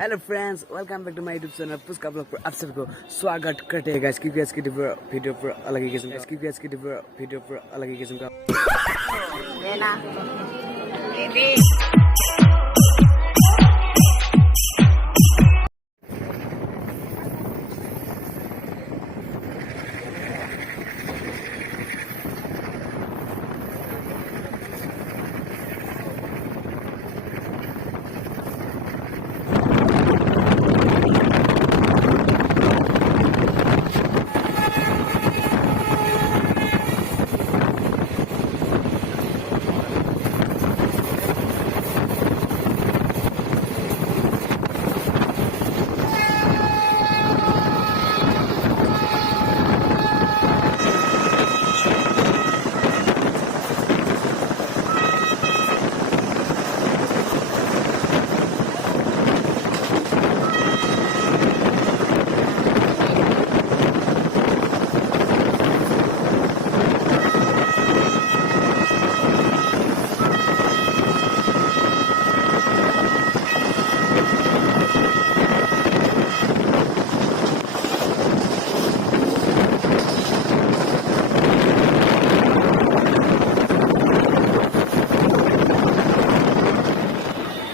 Hello friends, welcome back to my YouTube channel पुस्का blog पर आप सबको स्वागत करते हैं गाइस। क्योंकि आज की वीडियो पर अलग ही किस्म का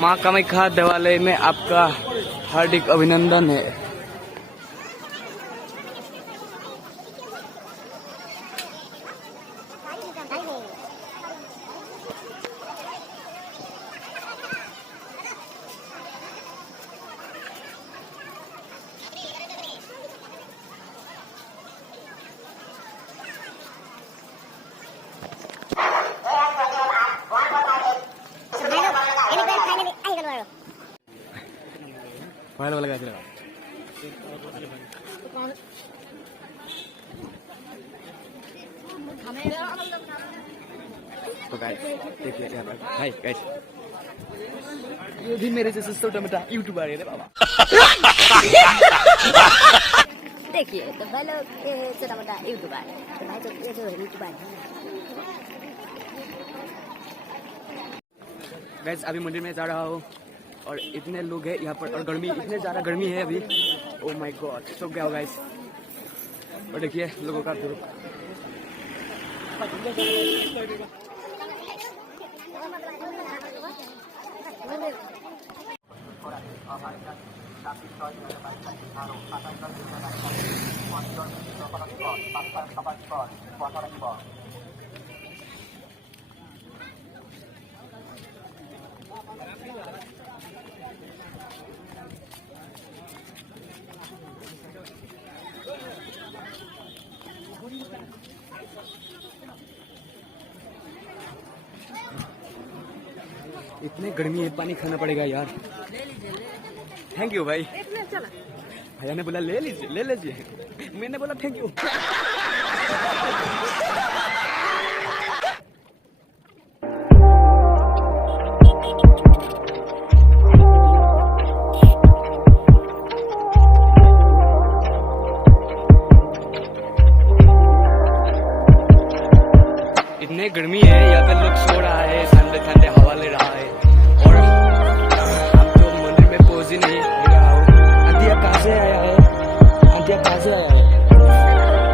माँ कमाख्या देवालय में आपका हार्दिक अभिनंदन है। मोबाइल वाला कैसे लगा? तो गाइस देखिए यहाँ पर, हाय गाइस, ये भी मेरे जैसे छोटा मोटा यूट्यूबर है रे बाबा। देखिए तो भाई लोग छोटा मोटा यूट्यूबर है, तो भाई तो ये जो यूट्यूबर है। गाइस अभी मंदिर में जा रहा हूँ और इतने लोग हैं यहाँ पर और गर्मी, इतने ज़्यादा गर्मी है अभी। ओह माय गॉड, सो क्या हो गाइस। और देखिए लोगों का ग्रुप। इतने गर्मी है, पानी खाना पड़ेगा यार। थैंक यू भाई। भैया ने बोला ले लीजिए, ले लीजिए। मैंने बोला थैंक यू। इतने गर्मी है यहाँ पे, लोग सो रहा है, ठंडे ठंडे हवा ले रहा है और हम तो मंदिर में पहुंच ही नहीं रहा हूँ। अंतिया कहाँ से आया है? अंतिया कहाँ से आया है?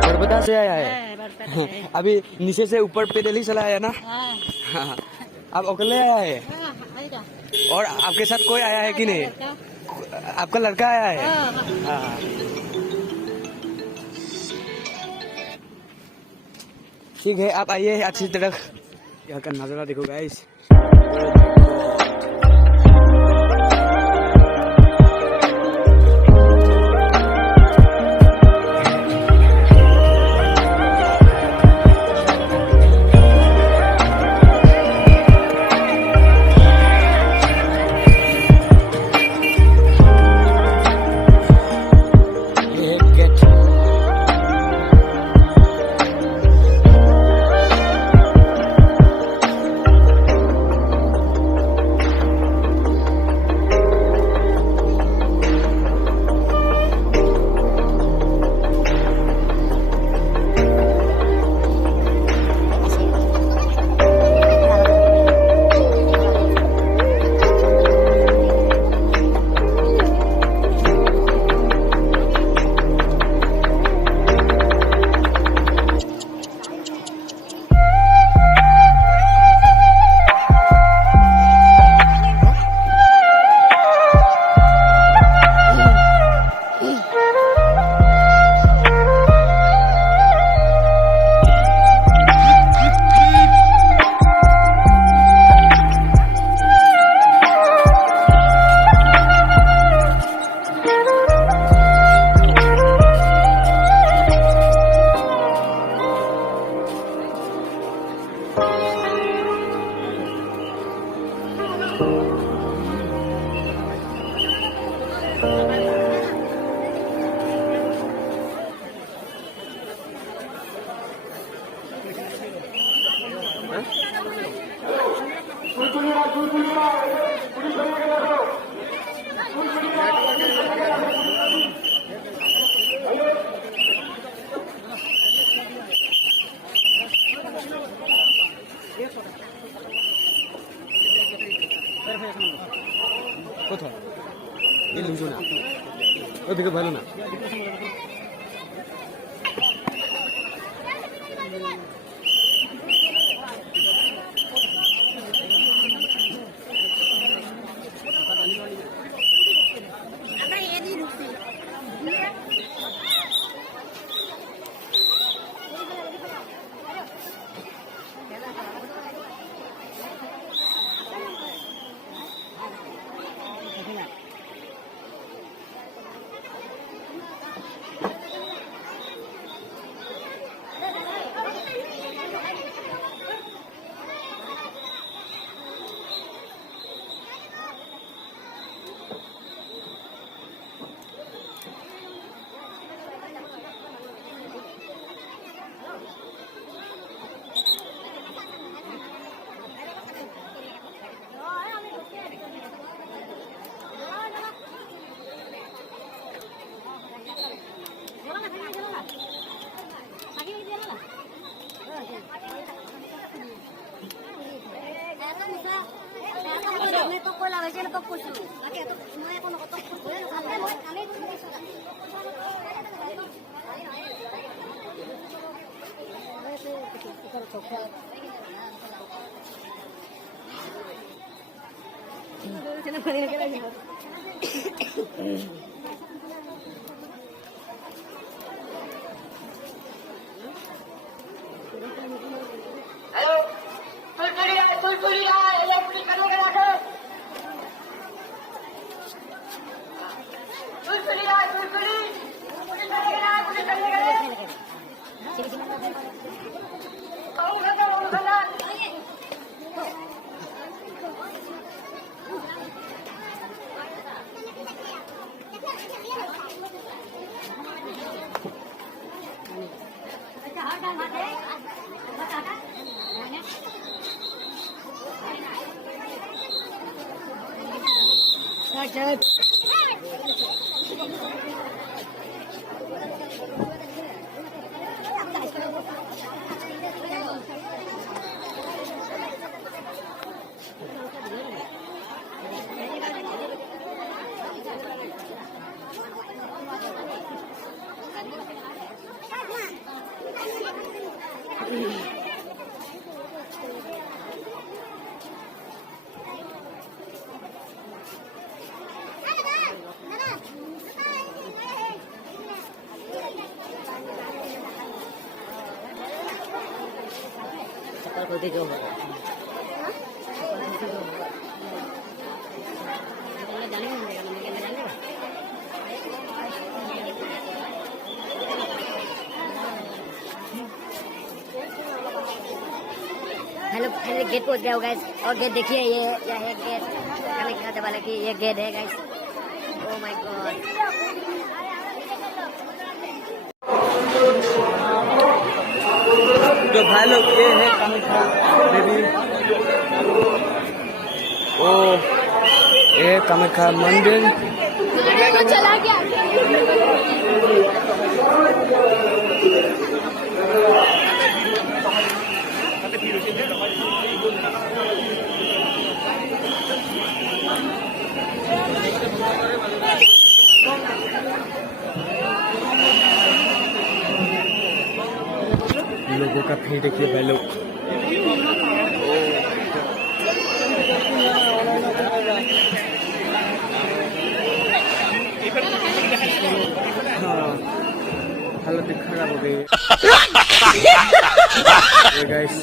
बरबता से आया है। अभी नीचे से ऊपर पैदल ही चला आया ना? हाँ। अब अकेले आया है और आपके साथ कोई आया है कि नहीं? आपका लड़का आया है? हाँ। ठीक है, आप आइए अच्छी तरह। यहाँ का नजारा देखो गाइस। ये लूजो ना ओ देखो भालो ना हेलो हेलो गेट पहुंच गया हो गाइस और गेट देखिए ये है गेट कमाख्या वाले की ये गेट है गाइस ओह माय गॉड तो भाई लोग ये है कमाख्या देवी ओ ये कमाख्या मंदिर चला गया लोगों का भीड़ देखिए भाई लोग हाँ हालत खराब हो गई गाइस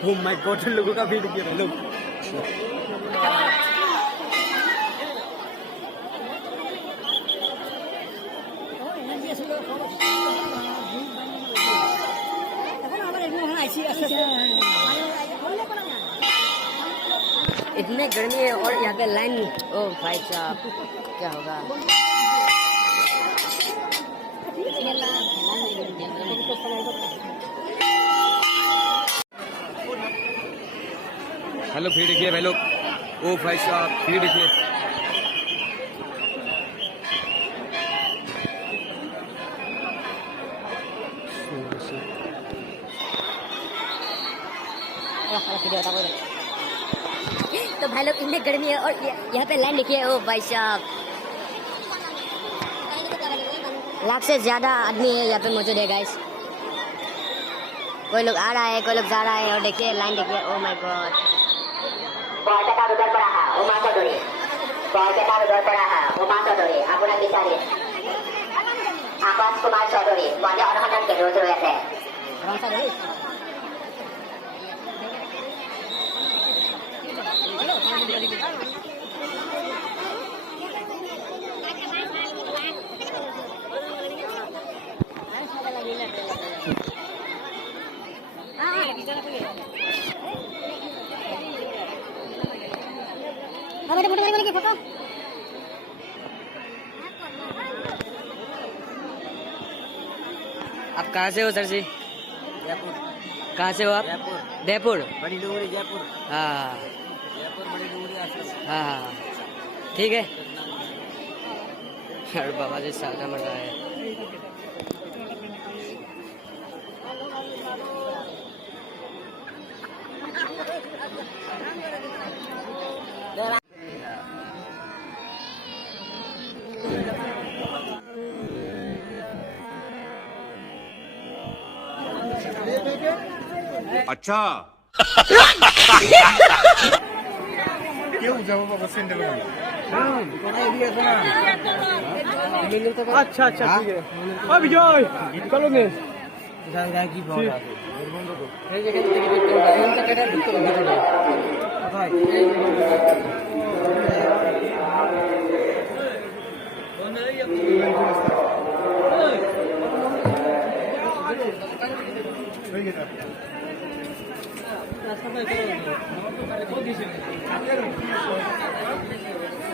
Oh my God, लोगों का भीड़ किया लोग इतने गर्मी है और यहाँ पे लाइन। ओ भाई साहब क्या होगा। हेलो भीड़ देखिए भाई लोग। ओ भाई साहब भीड़ देखिए। तो भाई लोग इतनी गर्मी है और यहाँ पे लाइन देखिए। ओ भाई साहब लाख से ज्यादा आदमी है यहाँ पे मौजूद है गाइस। कोई लोग आ रहा है, कोई लोग जा रहा है और देखिए लाइन देखिए। Oh my God. फोटो आप कहाँ से हो सर जी? जयपुर। कहाँ से हो आप? जयपुर। जयपुर। बड़ी डूंगरी जयपुर। हाँ जयपुर बड़ी डूंगरी आश्रम। हाँ ठीक है। अरे बाबा जी सादा मर रहा है। अच्छा अच्छा अच्छा ठीक है। अब जय चलो ने की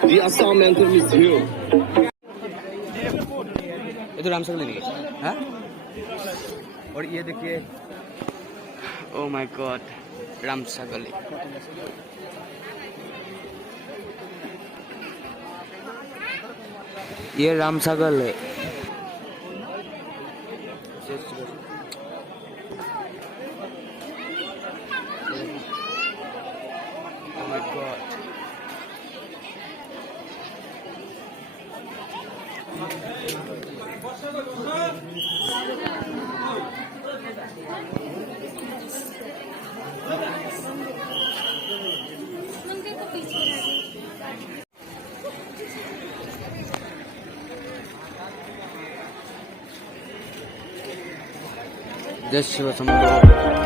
The assignment is here. ये तो रामसगल नहीं है। हाँ और ये देखिए। ओ माय गॉड रामसगल। ये रामसगल है। Oh my God. जय शिव शंभो।